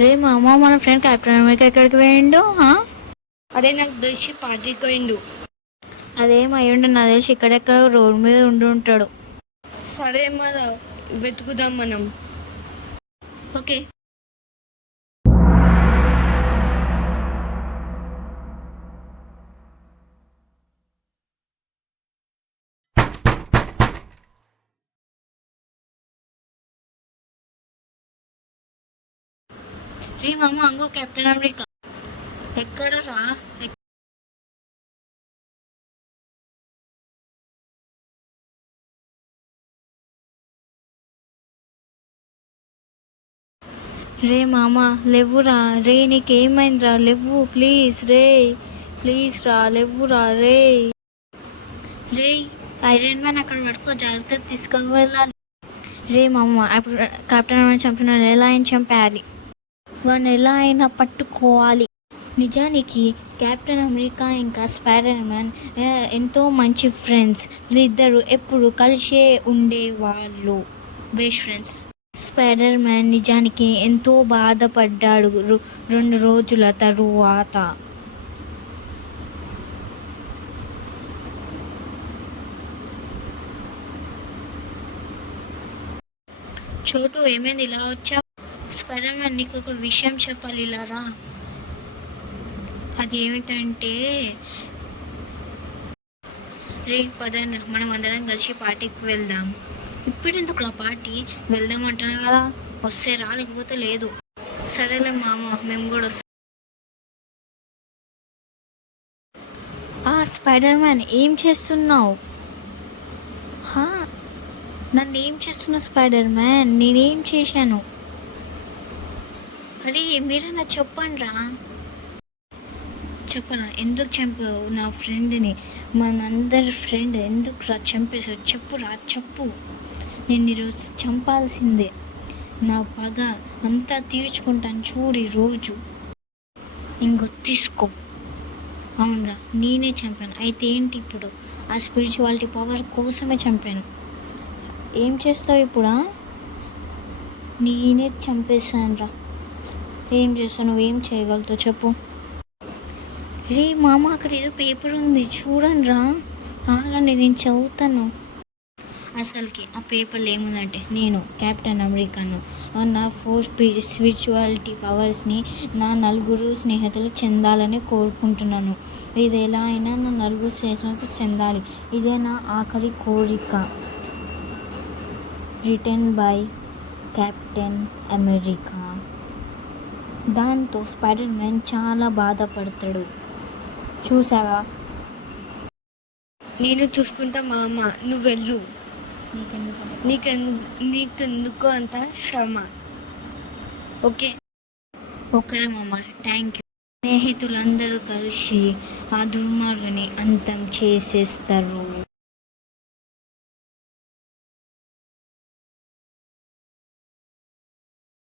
రే మామ, మన friend captain America ఎక్కడికి పోయిండు? అదే నాకు తెలిసి పార్టీకి పోయిండు. అదేం అయ్యుండు, నా తెలిసి ఇక్కడెక్కడ రోడ్ మీద ఉంటాడు. సరే మరి వెతుకుదాం మనం. ఓకే. రే మామ, అంగో కెప్టెన్ అమెరికా. ఎక్కడ రా? రే మామ లేవురా. రే నీకేమైందిరా? లేవు ప్లీజ్. రే ప్లీజ్ రా, లేవురా. రే రే ఐరన్ మ్యాన్ అక్కడ పట్టుకో, జాగ్రత్తగా తీసుకువెళ్ళాలి. రే మామ, అప్పుడు కెప్టెన్ అమెరికా చంపినాడు. ఎలా అయినా చంపేయాలి, వాడిని ఎలా అయినా పట్టుకోవాలి. నిజానికి కెప్టెన్ అమెరికా ఇంకా స్పైడర్ మ్యాన్ ఎంతో మంచి ఫ్రెండ్స్. వీళ్ళిద్దరు ఎప్పుడు కలిసే ఉండేవాళ్ళు, బెస్ట్ ఫ్రెండ్స్. స్పైడర్ మ్యాన్ నిజానికి ఎంతో బాధపడ్డాడు 2 రోజుల తరువాత. చోటు, ఏమైంది ఇలా వచ్చా? స్పైడర్ మ్యాన్, నీకు ఒక విషయం చెప్పాలి, ఇలా రా. అది ఏమిటంటే, రే పదండి మనం అందరం కలిసి పార్టీకి వెళ్దాం. ఇప్పుడు ఎందుకు ఆ పార్టీ? వెళ్దాం అంటున్నా కదా, వస్తే రా, లేకపోతే లేదు. సరేలే మామ, మేము కూడా వస్తాం. స్పైడర్ మ్యాన్, ఏం చేస్తున్నావు? నన్ను ఏం చేస్తున్నావు స్పైడర్ మ్యాన్? నేనేం చేశాను? అరే మీరన్నా చెప్పండి రా. చెప్పనా? ఎందుకు చంపావు నా ఫ్రెండ్ని? మనందరి ఫ్రెండ్ ఎందుకు రా చంపేశావు? చెప్పురా, చెప్పు. నేను ఈరోజు చంపాల్సిందే. నా పగ అంతా తీర్చుకుంటాను చూడు ఈరోజు. ఇంకో తీసుకో. అవునరా, నేనే చంపాను. అయితే ఏంటి ఇప్పుడు? ఆ స్పిరిచువాలిటీ పవర్ కోసమే చంపాను. ఏం చేస్తావు ఇప్పుడు? నేనే చంపేశాను రా. ఏం చేస్తావు? నువ్వేం చేయగలుగుతావు చెప్పు. రే మామ, అక్కడ ఏదో పేపర్ ఉంది, చూడండి రా. ఆగండి, నేను చదువుతాను. అసలుకి ఆ పేపర్లో ఏముందంటే, నేను కెప్టెన్ అమెరికాను నా 4 స్పిరిచువాలిటీ పవర్స్ని నా 4 స్నేహితులకు చెందాలని కోరుకుంటున్నాను. ఇది ఎలా అయినా నా 4 స్నేహితులకు చెందాలి. ఇదే నా ఆఖరి కోరిక. Written by captain America. దాంతో స్పైడర్ మ్యాన్ చాలా బాధపడతాడు. చూసావా? నేను చూసుకుంటా మామ, నువ్వు వెళ్ళు. నీకెందుకు అంత శ్రమ? ఓకే ఓకే మామ, థ్యాంక్ యూ. స్నేహితులందరూ కలిసి ఆ దుర్మార్గుని అంతం చేసేస్తారు.